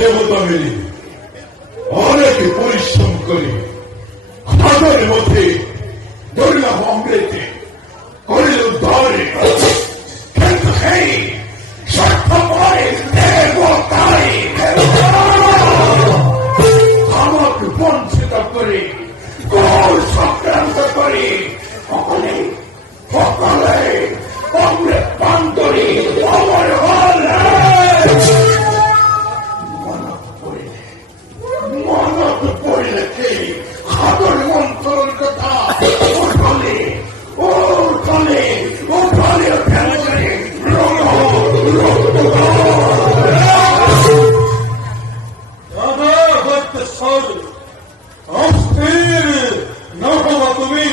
দেবতা মিলি অনেক পরিশ্রম করি আমাদের মধ্যে দুর্লভ অমৃতে করিল উদ্ধারে, কিন্তু সেই স্বার্থপরে দেবতাই আমাকে বঞ্চিত করে গোল সংক্রান্ত করে সকলে সকলে অমৃত পান করি অমর হলে মনত পড়লে খাদর মন্ত্রর কথা ওঠলে ওঠলে ওঠলে ফেলে দাদা ভক্ত সর অস্থির নহবা তুমি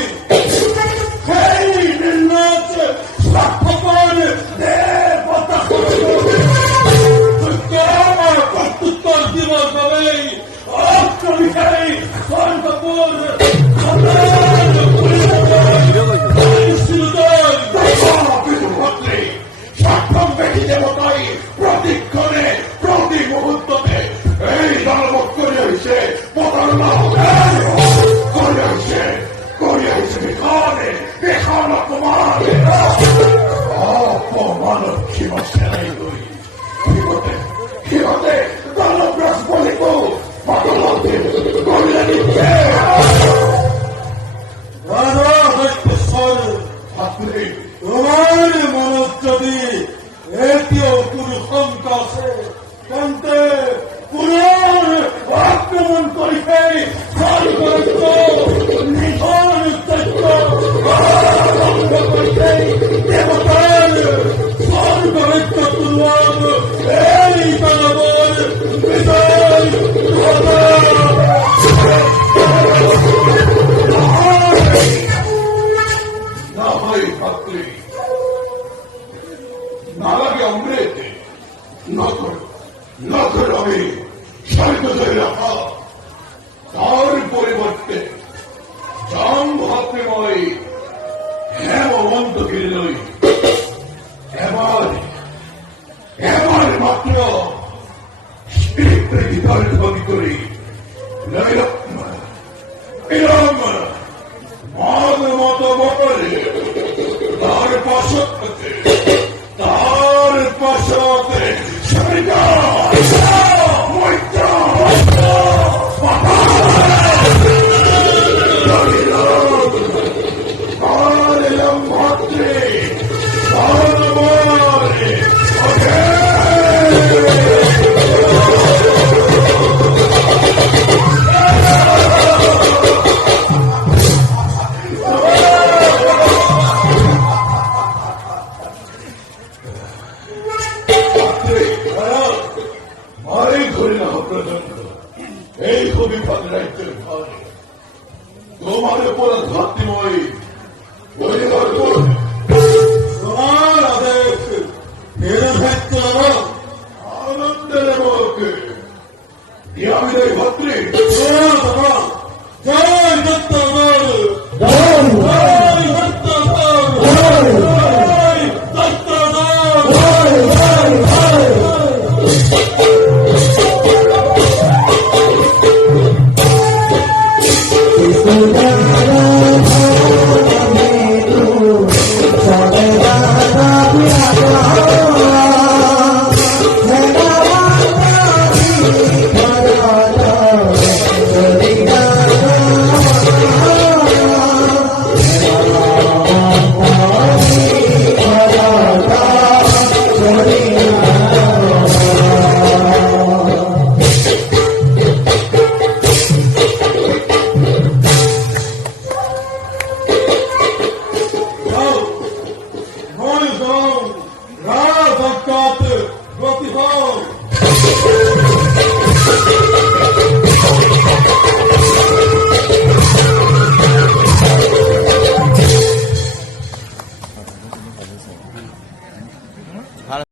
সেই নির্লজ্জ স্বার্থপর দেবতা প্রত্যুত্তর দিবস হবে অষ্টবিষয় স্বর্গপুর স্বার্থম ব্যক্তি দেবতাই প্রতিক্ষণে প্রতি মুহূর্ততে এই দানবত করিয়াছে প্রতারণা করিয়াছে বিখানে বিখান অপমান অপমানব ক্ষীমা সেনাই করি ক্ষীমতে দানব্রাস বলিব পাতলতে করিয়া দিচ্ছে তোমার মনত যদি এটিও কোনো শঙ্কা আছে তেন্তে পুনর আক্রমণ করিবে নিধন তথ্য করিতে দেবতার স্বর্গরিত্য পূর্বক এই দানবর বিজয় নালাগে অমৃতে নখর আমি স্বর্গদয় রাখা তার পরিবর্তে জম্ভ প্রেময় হেমন্ত গিরিলই এবার মাত্র হৃদয় ধ্বনি করি মাদ মতো বটলে তার পাশতে এই কবিপাত রাজ্যের ঘরে তোমার উপর ঘাতিময় তোমার আদেশ ফেরে থাকতে আনন্দের বকে বিয়াবিদের ভদ্রে জয় দত্ত Bye.